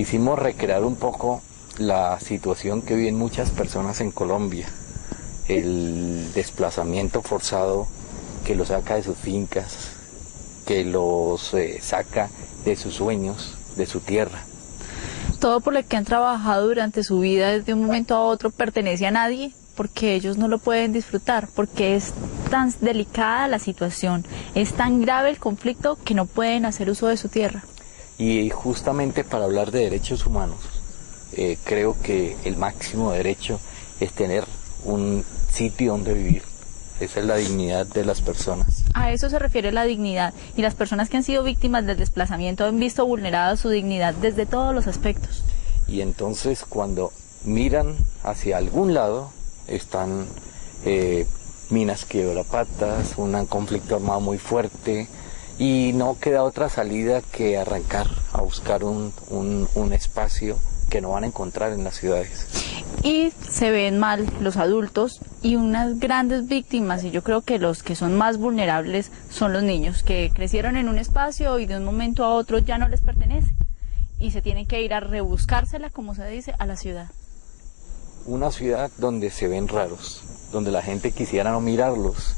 quisimos recrear un poco la situación que viven muchas personas en Colombia, el desplazamiento forzado que los saca de sus fincas, que los saca de sus sueños, de su tierra. Todo por lo que han trabajado durante su vida desde un momento a otro pertenece a nadie, porque ellos no lo pueden disfrutar, porque es tan delicada la situación, es tan grave el conflicto que no pueden hacer uso de su tierra. Y justamente para hablar de derechos humanos, creo que el máximo derecho es tener un sitio donde vivir. Esa es la dignidad de las personas. A eso se refiere la dignidad, y las personas que han sido víctimas del desplazamiento han visto vulnerada su dignidad desde todos los aspectos. Y entonces cuando miran hacia algún lado, están minas quiebrapatas, un conflicto armado muy fuerte, y no queda otra salida que arrancar a buscar un espacio que no van a encontrar en las ciudades. Y se ven mal los adultos, y unas grandes víctimas, y yo creo que los que son más vulnerables son los niños, que crecieron en un espacio y de un momento a otro ya no les pertenece, y se tienen que ir a rebuscársela, como se dice, a la ciudad. Una ciudad donde se ven raros, donde la gente quisiera no mirarlos,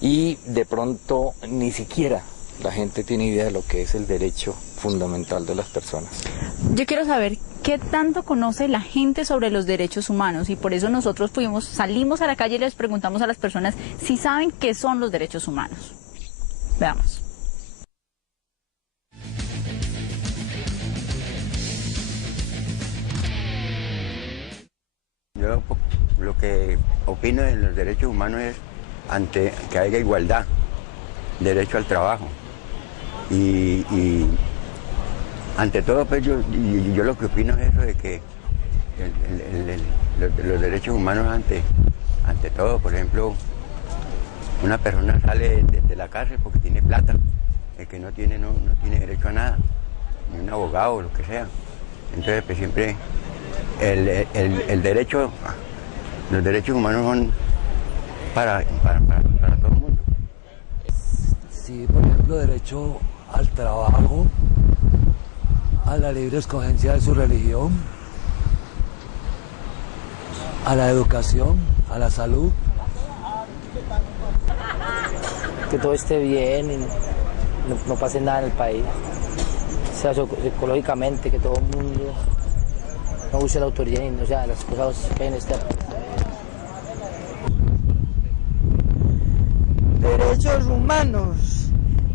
y de pronto ni siquiera la gente tiene idea de lo que es el derecho fundamental de las personas. Yo quiero saber qué tanto conoce la gente sobre los derechos humanos, y por eso nosotros salimos a la calle y les preguntamos a las personas si saben qué son los derechos humanos. Veamos. Yo lo que opino de los derechos humanos es que haya igualdad, derecho al trabajo. Y ante todo, pues yo lo que opino es eso de que los derechos humanos ante todo. Por ejemplo, una persona sale de la cárcel porque tiene plata, el que no tiene derecho a nada, ni un abogado o lo que sea. Entonces, pues siempre los derechos humanos son para todo el mundo. Sí, por ejemplo, derecho al trabajo, a la libre escogencia de su religión, a la educación, a la salud. Que todo esté bien y no pase nada en el país. O sea, psicológicamente, que todo el mundo no use la autoridad, o sea, las cosas que hay en este país. Derechos humanos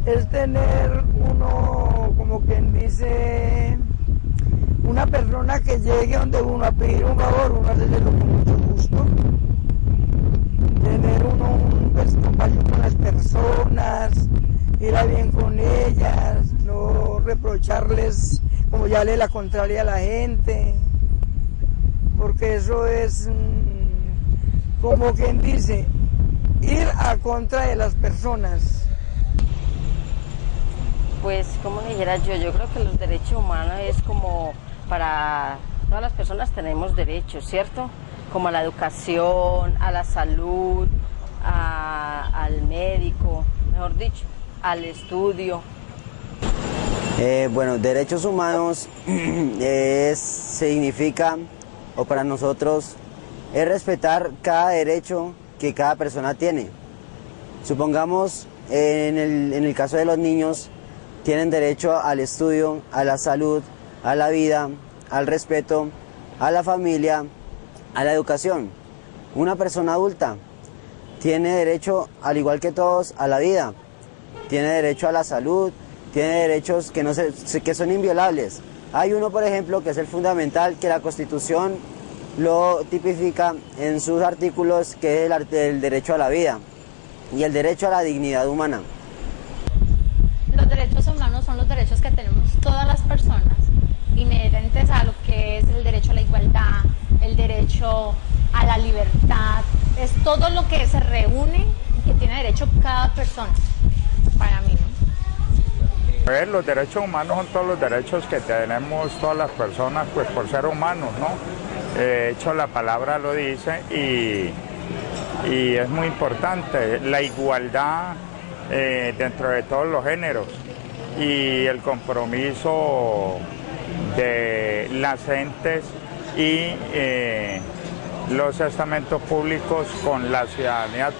es tener uno, como quien dice, una persona que llegue donde uno a pedir un favor, uno hacerlo con mucho gusto. Tener uno un compasión con las personas, ir a bien con ellas, no reprocharles como ya le la contraria a la gente, porque eso es como quien dice, ir a contra de las personas. Pues, como le dijera yo creo que los derechos humanos es como para todas las personas tenemos derechos, ¿cierto? Como a la educación, a la salud, al médico, mejor dicho, al estudio. Bueno, derechos humanos significa, o para nosotros, es respetar cada derecho que cada persona tiene. Supongamos, en el caso de los niños, tienen derecho al estudio, a la salud, a la vida, al respeto, a la familia, a la educación. Una persona adulta tiene derecho, al igual que todos, a la vida, tiene derecho a la salud, tiene derechos que son inviolables. Hay uno, por ejemplo, que es el fundamental, que la Constitución lo tipifica en sus artículos, que es el derecho a la vida y el derecho a la dignidad humana. Los derechos humanos son los derechos que tenemos todas las personas, inherentes a lo que es el derecho a la igualdad, el derecho a la libertad, es todo lo que se reúne y que tiene derecho cada persona, para mí, ¿no? A ver, los derechos humanos son todos los derechos que tenemos todas las personas, pues por ser humanos, ¿no? De hecho, la palabra lo dice y es muy importante, la igualdad dentro de todos los géneros y el compromiso de las entes y los estamentos públicos con la ciudadanía.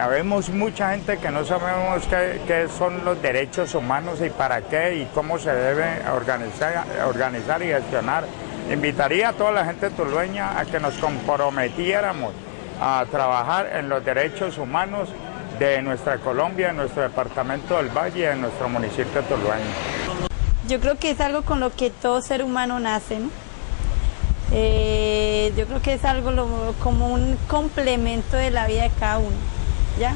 Habemos mucha gente que no sabemos qué son los derechos humanos y para qué y cómo se debe organizar y gestionar. Invitaría a toda la gente tulueña a que nos comprometiéramos a trabajar en los derechos humanos de nuestra Colombia, de nuestro departamento del Valle y de nuestro municipio tulueño. Yo creo que es algo con lo que todo ser humano nace, ¿no? Yo creo que es algo como un complemento de la vida de cada uno, ¿ya?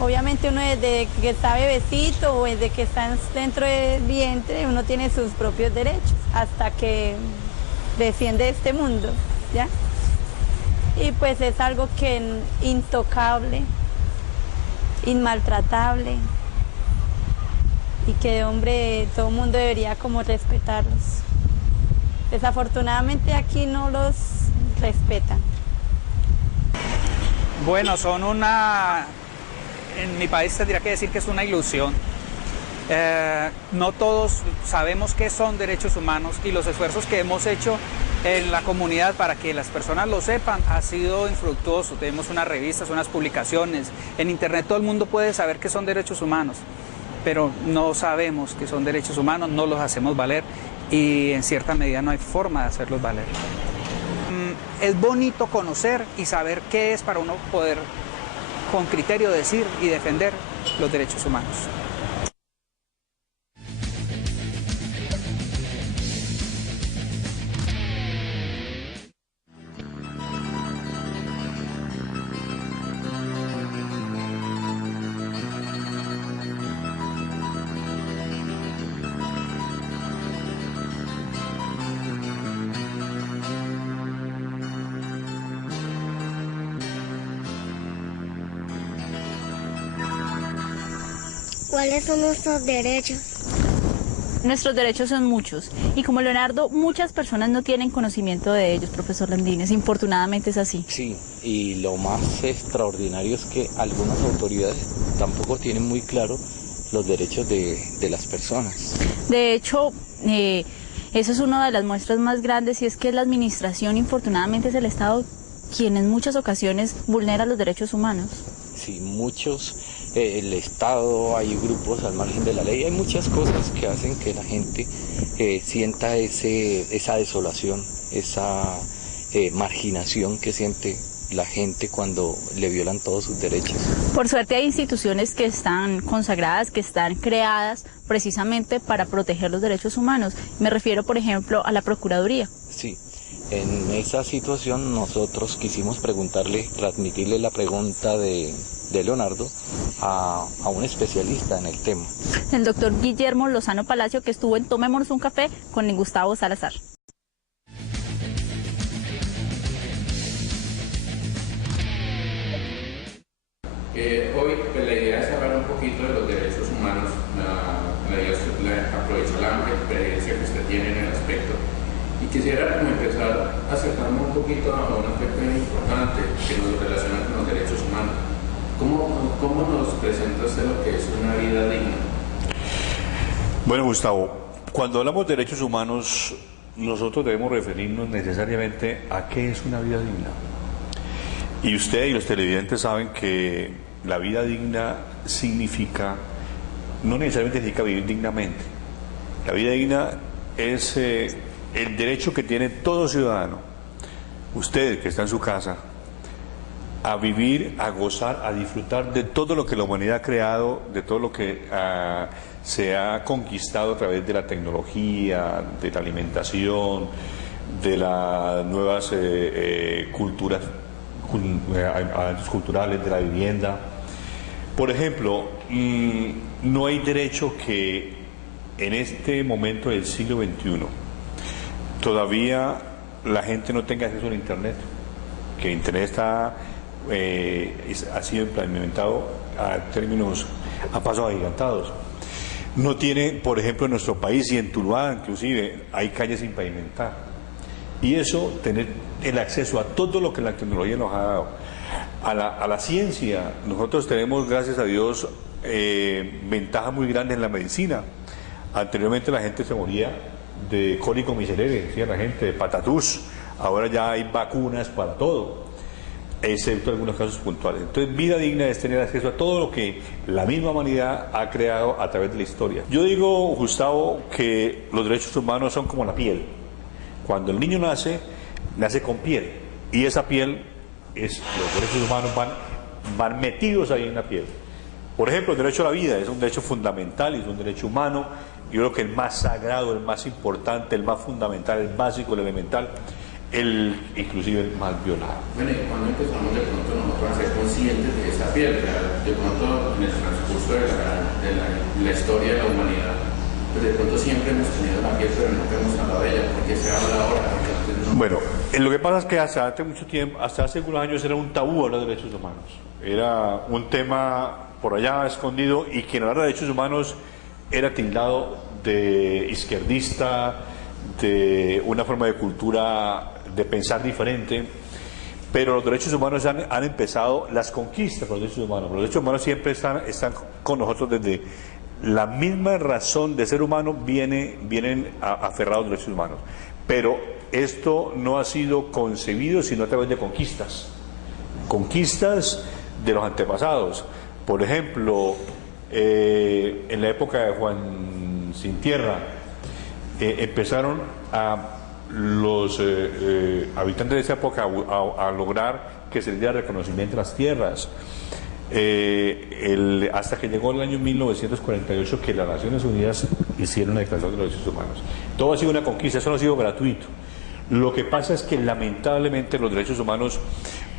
Obviamente uno desde que está bebecito o desde que está dentro del vientre, uno tiene sus propios derechos hasta que desciende de este mundo, ¿ya? Y pues es algo que intocable, inmaltratable y que, hombre, todo el mundo debería como respetarlos. Desafortunadamente aquí no los respetan. Bueno, son en mi país tendría que decir que es una ilusión. No todos sabemos qué son derechos humanos y los esfuerzos que hemos hecho en la comunidad para que las personas lo sepan ha sido infructuoso. Tenemos unas revistas, unas publicaciones, en internet todo el mundo puede saber qué son derechos humanos, pero no sabemos qué son derechos humanos, no los hacemos valer y en cierta medida no hay forma de hacerlos valer. Es bonito conocer y saber qué es para uno poder con criterio decir y defender los derechos humanos. ¿Cuáles son nuestros derechos? Nuestros derechos son muchos y como Leonardo, muchas personas no tienen conocimiento de ellos, profesor Landines, infortunadamente es así. Sí, y lo más extraordinario es que algunas autoridades tampoco tienen muy claro los derechos de las personas. De hecho, eso es una de las muestras más grandes y es que la administración, infortunadamente, es el Estado quien en muchas ocasiones vulnera los derechos humanos. Sí, muchos, el Estado, hay grupos al margen de la ley, hay muchas cosas que hacen que la gente sienta esa desolación, esa marginación que siente la gente cuando le violan todos sus derechos. Por suerte hay instituciones que están consagradas, que están creadas precisamente para proteger los derechos humanos. Me refiero, por ejemplo, a la Procuraduría. Sí. En esa situación nosotros quisimos transmitirle la pregunta de Leonardo a un especialista en el tema. El doctor Guillermo Lozano Palacio, que estuvo en Tomémonos un café con Gustavo Salazar. Hoy pues, la idea es hablar un poquito de los derechos humanos. La idea es aprovechar la amplia experiencia que usted tiene en el aspecto. Y quisiera como empezar acercarme un poquito a un aspecto importante que nos relaciona con los derechos humanos. ¿Cómo nos presenta usted lo que es una vida digna? Bueno, Gustavo, cuando hablamos de derechos humanos, nosotros debemos referirnos necesariamente a qué es una vida digna. Y usted y los televidentes saben que la vida digna significa, no necesariamente significa vivir dignamente. La vida digna es el derecho que tiene todo ciudadano, usted que está en su casa, a vivir, a gozar, a disfrutar de todo lo que la humanidad ha creado, de todo lo que se ha conquistado a través de la tecnología, de la alimentación, de las nuevas culturas, avances culturales, de la vivienda. Por ejemplo, no hay derecho que en este momento del siglo XXI todavía la gente no tenga acceso a Internet, que Internet ha sido implementado a pasos agigantados. No tiene, por ejemplo, en nuestro país y en Tuluá inclusive, hay calles sin pavimentar. Y eso, tener el acceso a todo lo que la tecnología nos ha dado. A la ciencia, nosotros tenemos, gracias a Dios, ventajas muy grandes en la medicina. Anteriormente la gente se moría de cólico miserere, decía la gente, de patatús. Ahora ya hay vacunas para todo, excepto algunos casos puntuales. Entonces, vida digna es tener acceso a todo lo que la misma humanidad ha creado a través de la historia. Yo digo, Gustavo, que los derechos humanos son como la piel. Cuando el niño nace con piel, y esa piel, los derechos humanos van metidos ahí en la piel. Por ejemplo, el derecho a la vida es un derecho fundamental, es un derecho humano. Yo creo que el más sagrado, el más importante, el más fundamental, el básico, el elemental, inclusive el más violado. Bueno, y cuando empezamos de pronto nosotros a ser conscientes de esa piel, de pronto en el transcurso de la historia de la humanidad, pues de pronto siempre hemos tenido la piel, pero nunca hemos hablado de ella, porque se habla ahora. Bueno, lo que pasa es que hasta hace mucho tiempo, hasta hace algunos años era un tabú hablar de derechos humanos. Era un tema por allá escondido, y quien hablara de derechos humanos era tildado de izquierdista, de una forma de cultura, de pensar diferente. Pero los derechos humanos han empezado, las conquistas por los derechos humanos. Los derechos humanos siempre están con nosotros desde la misma razón de ser humano, vienen aferrados a los derechos humanos. Pero esto no ha sido concebido sino a través de conquistas de los antepasados. Por ejemplo, en la época de Juan Sin Tierra, empezaron los habitantes de esa época a lograr que se les diera reconocimiento a las tierras, hasta que llegó el año 1948, que las Naciones Unidas hicieron la Declaración de los Derechos Humanos. Todo ha sido una conquista, eso no ha sido gratuito. Lo que pasa es que lamentablemente los derechos humanos,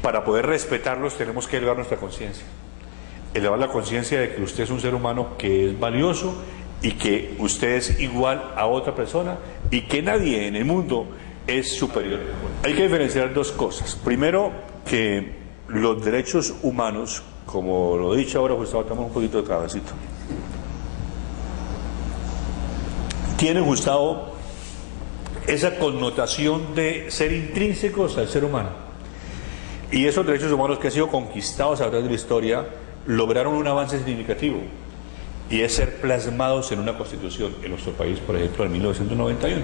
para poder respetarlos, tenemos que elevar nuestra conciencia, elevar la conciencia de que usted es un ser humano que es valioso, y que usted es igual a otra persona, y que nadie en el mundo es superior. Hay que diferenciar dos cosas. Primero, que los derechos humanos, como lo he dicho ahora, Gustavo, estamos un poquito de cabecito, tienen, Gustavo, esa connotación de ser intrínsecos al ser humano. Y esos derechos humanos que han sido conquistados a través de la historia lograron un avance significativo, y es ser plasmados en una constitución en nuestro país, por ejemplo, en 1991.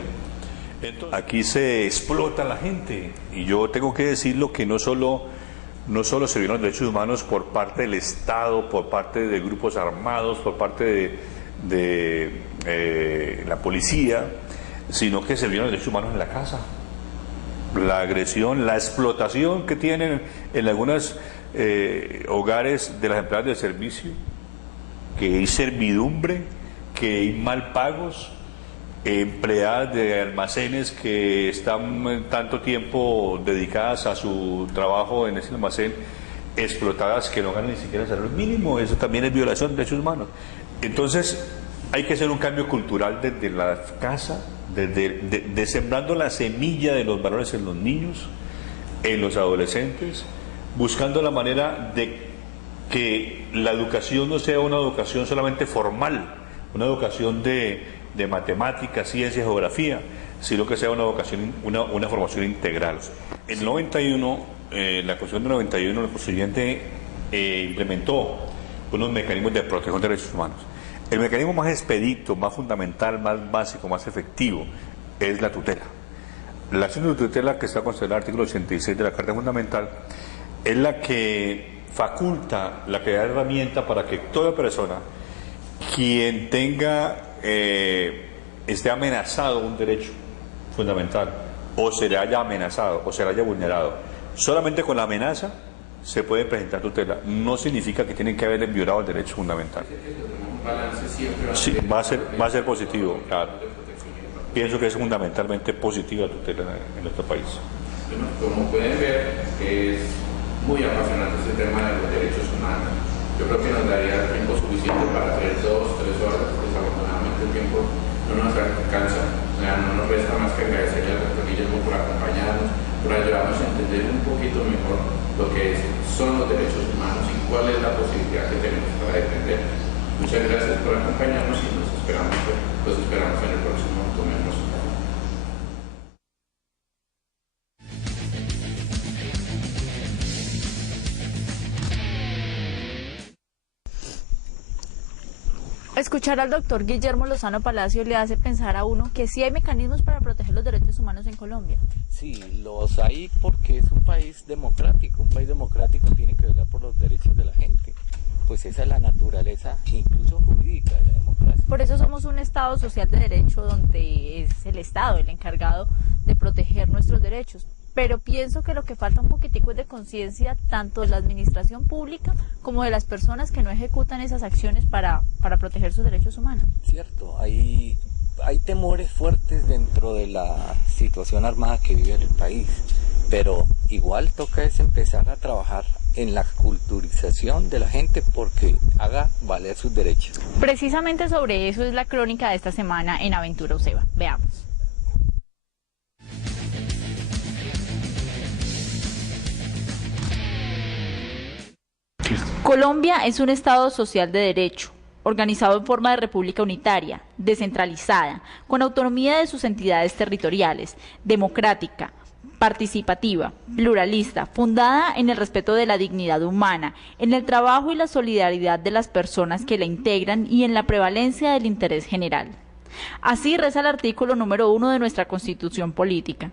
Entonces, aquí se explota a la gente, y yo tengo que decirlo, que no solo se violan derechos humanos por parte del Estado, por parte de grupos armados, por parte de la policía, sino que se violan derechos humanos en la casa. La agresión, la explotación que tienen en algunos hogares de las empleadas de servicio, que hay servidumbre, que hay mal pagos, empleadas de almacenes que están tanto tiempo dedicadas a su trabajo en ese almacén, explotadas, que no ganan ni siquiera el salario mínimo. Eso también es violación de derechos humanos. Entonces hay que hacer un cambio cultural desde la casa, de sembrando la semilla de los valores en los niños, en los adolescentes, buscando la manera de que la educación no sea una educación solamente formal, una educación de matemáticas, ciencia, geografía, sino que sea una educación, una formación integral. En el 91, la Constitución del 91, el Constituyente implementó unos mecanismos de protección de derechos humanos. El mecanismo más expedito, más fundamental, más básico, más efectivo, es la tutela. La acción de tutela, que está considerada en el artículo 86 de la Carta Fundamental, es la que faculta, la que da herramienta para que toda persona, quien esté amenazado un derecho fundamental, o se le haya amenazado, o se le haya vulnerado, solamente con la amenaza se puede presentar tutela. No significa que tienen que haber violado el derecho fundamental. Sí, va a ser positivo, claro. Pienso que es fundamentalmente positiva la tutela en nuestro país. Bueno, como pueden ver, es muy apasionante este tema de los derechos humanos. Yo creo que nos daría tiempo suficiente para hacer 2 o 3 horas. Desafortunadamente el tiempo no nos alcanza. No nos resta más que agradecerle al doctor Guillermo por acompañarnos, por ayudarnos a entender un poquito mejor lo que son los derechos humanos y cuál es la posibilidad que tenemos para defender. Muchas gracias por acompañarnos y los esperamos en el próximo Tomemos un Café. Escuchar al doctor Guillermo Lozano Palacio le hace pensar a uno que sí hay mecanismos para proteger los derechos humanos en Colombia. Sí, los hay porque es un país democrático tiene que velar por los derechos de la gente. Pues esa es la naturaleza, incluso jurídica, de la democracia. Por eso somos un Estado social de derecho donde es el Estado el encargado de proteger nuestros derechos. Pero pienso que lo que falta un poquitico es de conciencia tanto de la administración pública como de las personas que no ejecutan esas acciones para proteger sus derechos humanos. Cierto, hay temores fuertes dentro de la situación armada que vive el país, pero igual toca es empezar a trabajar en la culturización de la gente porque haga valer sus derechos. Precisamente sobre eso es la crónica de esta semana en Aventura Useva. Veamos. Colombia es un Estado social de derecho, organizado en forma de república unitaria, descentralizada, con autonomía de sus entidades territoriales, democrática, participativa, pluralista, fundada en el respeto de la dignidad humana, en el trabajo y la solidaridad de las personas que la integran y en la prevalencia del interés general. Así reza el artículo número 1 de nuestra Constitución Política,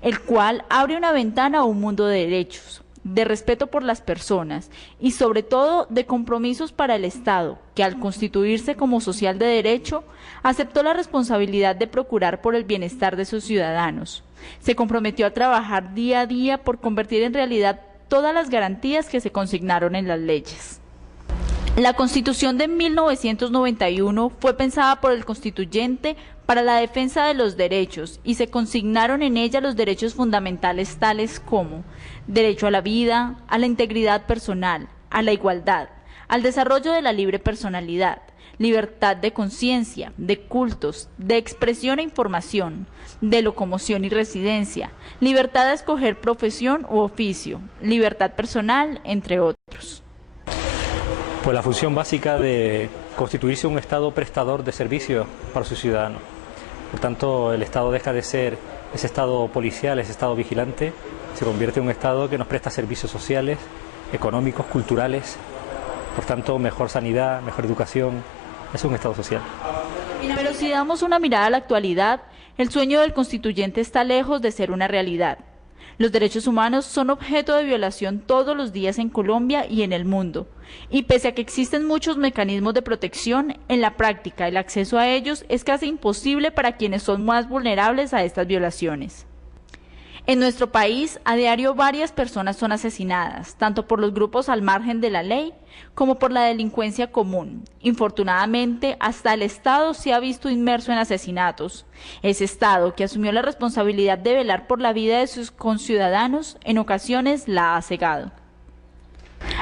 el cual abre una ventana a un mundo de derechos, de respeto por las personas y sobre todo de compromisos para el Estado, que al constituirse como social de derecho, aceptó la responsabilidad de procurar por el bienestar de sus ciudadanos. Se comprometió a trabajar día a día por convertir en realidad todas las garantías que se consignaron en las leyes. La Constitución de 1991 fue pensada por el constituyente para la defensa de los derechos y se consignaron en ella los derechos fundamentales tales como derecho a la vida, a la integridad personal, a la igualdad, al desarrollo de la libre personalidad, libertad de conciencia, de cultos, de expresión e información, de locomoción y residencia, libertad de escoger profesión u oficio, libertad personal, entre otros. Pues la función básica de constituirse un Estado prestador de servicios para sus ciudadanos. Por tanto, el Estado deja de ser ese Estado policial, ese Estado vigilante, se convierte en un Estado que nos presta servicios sociales, económicos, culturales, por tanto, mejor sanidad, mejor educación, es un Estado social. Pero si damos una mirada a la actualidad, el sueño del constituyente está lejos de ser una realidad. Los derechos humanos son objeto de violación todos los días en Colombia y en el mundo, y pese a que existen muchos mecanismos de protección, en la práctica el acceso a ellos es casi imposible para quienes son más vulnerables a estas violaciones. En nuestro país, a diario varias personas son asesinadas, tanto por los grupos al margen de la ley como por la delincuencia común. Infortunadamente, hasta el Estado se ha visto inmerso en asesinatos. Ese Estado, que asumió la responsabilidad de velar por la vida de sus conciudadanos, en ocasiones la ha cegado.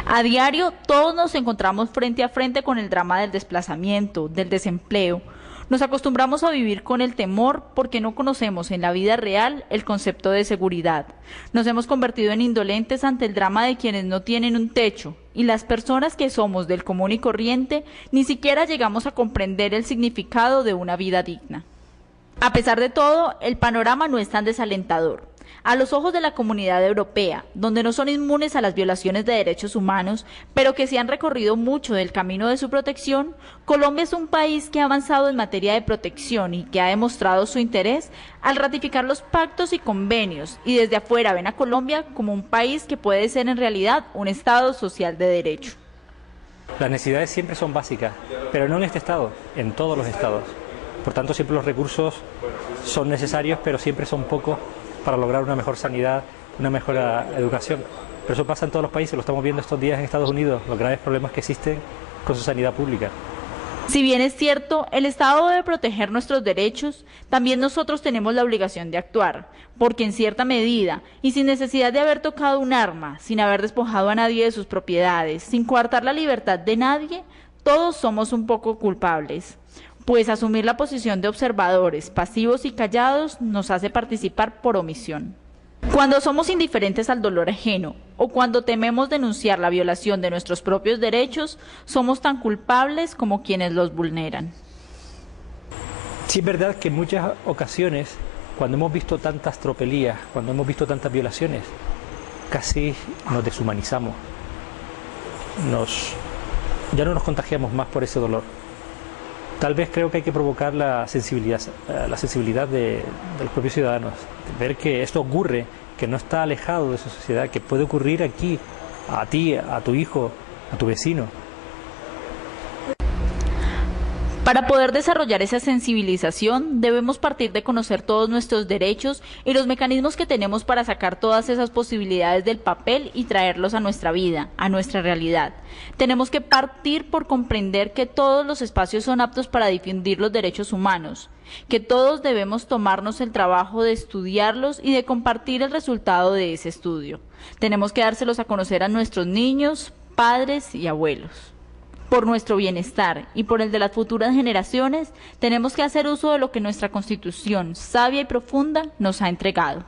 A diario, todos nos encontramos frente a frente con el drama del desplazamiento, del desempleo. Nos acostumbramos a vivir con el temor porque no conocemos en la vida real el concepto de seguridad. Nos hemos convertido en indolentes ante el drama de quienes no tienen un techo, y las personas que somos del común y corriente ni siquiera llegamos a comprender el significado de una vida digna. A pesar de todo, el panorama no es tan desalentador. A los ojos de la comunidad europea, donde no son inmunes a las violaciones de derechos humanos, pero que sí han recorrido mucho del camino de su protección, Colombia es un país que ha avanzado en materia de protección y que ha demostrado su interés al ratificar los pactos y convenios, y desde afuera ven a Colombia como un país que puede ser en realidad un Estado social de derecho. Las necesidades siempre son básicas, pero no en este Estado, en todos los estados. Por tanto, siempre los recursos son necesarios, pero siempre son pocos para lograr una mejor sanidad, una mejor educación. Pero eso pasa en todos los países, lo estamos viendo estos días en Estados Unidos, los graves problemas que existen con su sanidad pública. Si bien es cierto, el Estado debe proteger nuestros derechos, también nosotros tenemos la obligación de actuar, porque en cierta medida, y sin necesidad de haber tocado un arma, sin haber despojado a nadie de sus propiedades, sin coartar la libertad de nadie, todos somos un poco culpables. Pues asumir la posición de observadores, pasivos y callados, nos hace participar por omisión. Cuando somos indiferentes al dolor ajeno, o cuando tememos denunciar la violación de nuestros propios derechos, somos tan culpables como quienes los vulneran. Sí es verdad que en muchas ocasiones, cuando hemos visto tantas tropelías, cuando hemos visto tantas violaciones, casi nos deshumanizamos. Ya no nos contagiamos más por ese dolor. Tal vez creo que hay que provocar la sensibilidad de los propios ciudadanos, ver que esto ocurre, que no está alejado de su sociedad, que puede ocurrir aquí, a ti, a tu hijo, a tu vecino. Para poder desarrollar esa sensibilización, debemos partir de conocer todos nuestros derechos y los mecanismos que tenemos para sacar todas esas posibilidades del papel y traerlos a nuestra vida, a nuestra realidad. Tenemos que partir por comprender que todos los espacios son aptos para difundir los derechos humanos, que todos debemos tomarnos el trabajo de estudiarlos y de compartir el resultado de ese estudio. Tenemos que dárselos a conocer a nuestros niños, padres y abuelos. Por nuestro bienestar y por el de las futuras generaciones, tenemos que hacer uso de lo que nuestra Constitución, sabia y profunda, nos ha entregado.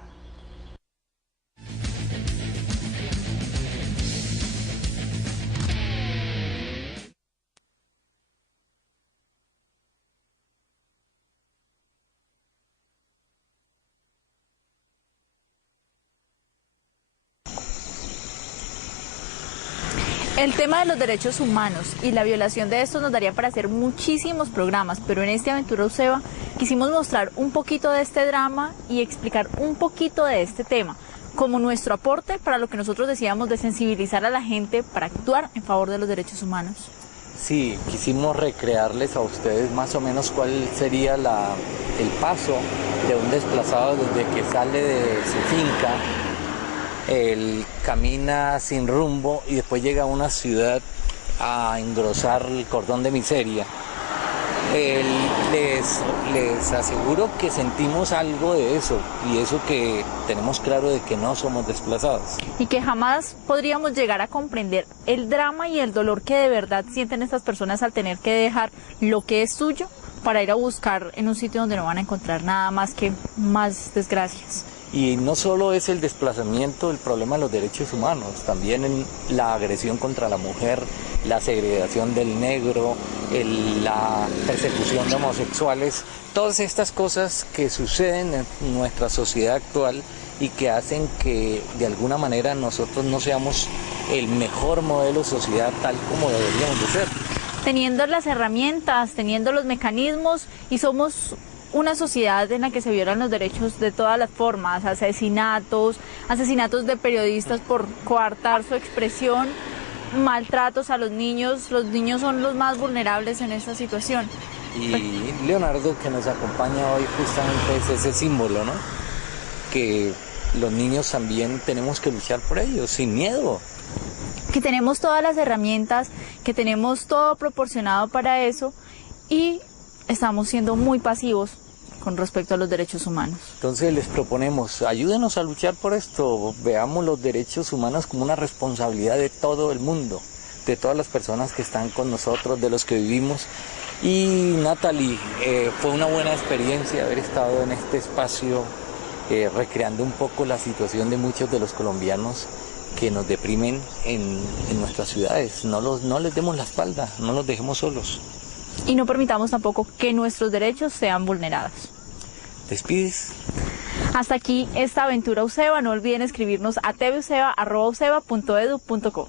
El tema de los derechos humanos y la violación de estos nos daría para hacer muchísimos programas, pero en este Aventura UCEBA quisimos mostrar un poquito de este drama y explicar un poquito de este tema, como nuestro aporte para lo que nosotros decíamos de sensibilizar a la gente para actuar en favor de los derechos humanos. Sí, quisimos recrearles a ustedes más o menos cuál sería el paso de un desplazado desde que sale de su finca. Él camina sin rumbo y después llega a una ciudad a engrosar el cordón de miseria. Les aseguro que sentimos algo de eso, y eso que tenemos claro de que no somos desplazados. Y que jamás podríamos llegar a comprender el drama y el dolor que de verdad sienten estas personas al tener que dejar lo que es suyo para ir a buscar en un sitio donde no van a encontrar nada más que más desgracias. Y no solo es el desplazamiento el problema de los derechos humanos, también en la agresión contra la mujer, la segregación del negro, la persecución de homosexuales, todas estas cosas que suceden en nuestra sociedad actual y que hacen que de alguna manera nosotros no seamos el mejor modelo de sociedad tal como deberíamos de ser. Teniendo las herramientas, teniendo los mecanismos, y somos una sociedad en la que se violan los derechos de todas las formas, asesinatos de periodistas por coartar su expresión, maltratos a los niños son los más vulnerables en esta situación. Y Leonardo, que nos acompaña hoy, justamente es ese símbolo, ¿no? Que los niños también tenemos que luchar por ellos, sin miedo. Que tenemos todas las herramientas, que tenemos todo proporcionado para eso, y estamos siendo muy pasivos con respecto a los derechos humanos. Entonces les proponemos, ayúdenos a luchar por esto, veamos los derechos humanos como una responsabilidad de todo el mundo, de todas las personas que están con nosotros, de los que vivimos. Y Natalie, fue una buena experiencia haber estado en este espacio, recreando un poco la situación de muchos de los colombianos que nos deprimen en nuestras ciudades. No les demos la espalda, no los dejemos solos. Y no permitamos tampoco que nuestros derechos sean vulnerados. ¿Despides? Hasta aquí esta Aventura UCEBA. No olviden escribirnos a tvuceba@uceba.edu.co.